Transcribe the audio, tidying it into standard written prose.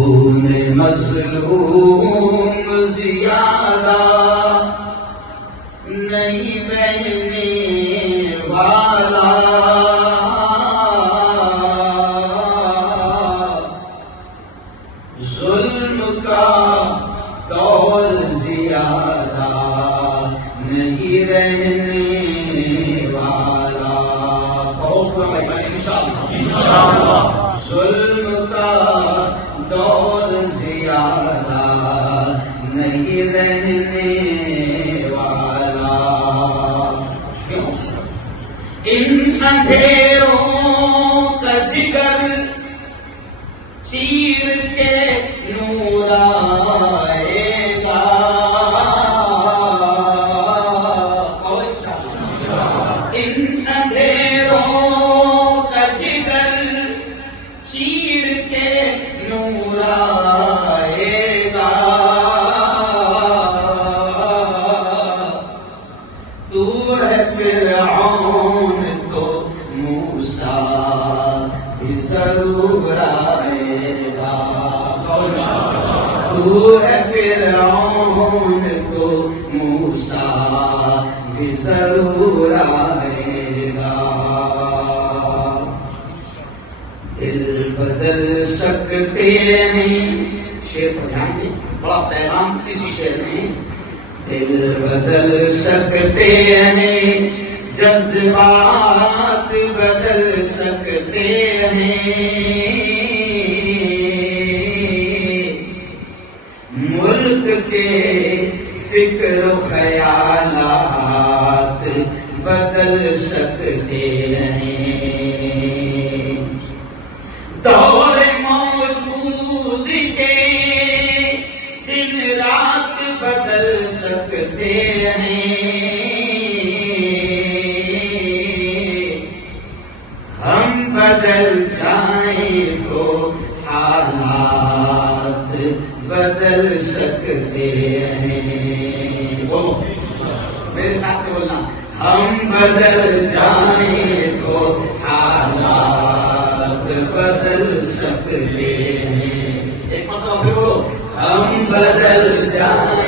خون مظلوم زیادہ نہیں بہنے والا، ظلم کا دور زیادہ نہیں رہنے والا، خوف انشاءاللہ ظلم کا دور زیادہ نہیں رہنے والا، ان اندھیروں کا جگر چیر کے نور آئے گا، ان اندھیروں کا جگر چیر کے نور آئے گا، تو ہے فرعون تو موسیٰ بھی ضرور آئے گا، تو ہے فرعون تو موسیٰ بھی ضرور آئے گا، دل بدل سکتے ہیں، شعر پر دھیان دیں، بڑا پیغام اسی شعر میں، دل بدل سکتے ہیں، جذبات بدل سکتے ہیں، ملک کے فکر و خیالات بدل سکتے ہیں، دور موجود کے دن رات بدل سکتے ہیں، ہم بدل جائیں تو حالات بدل سکتے ہیں، بولو میرے ساتھ بولنا، ہم بدل جائیں تو حالات بدل سکتے ہیں، ایک مرتبہ پھر بولو، ہم بدل جائیں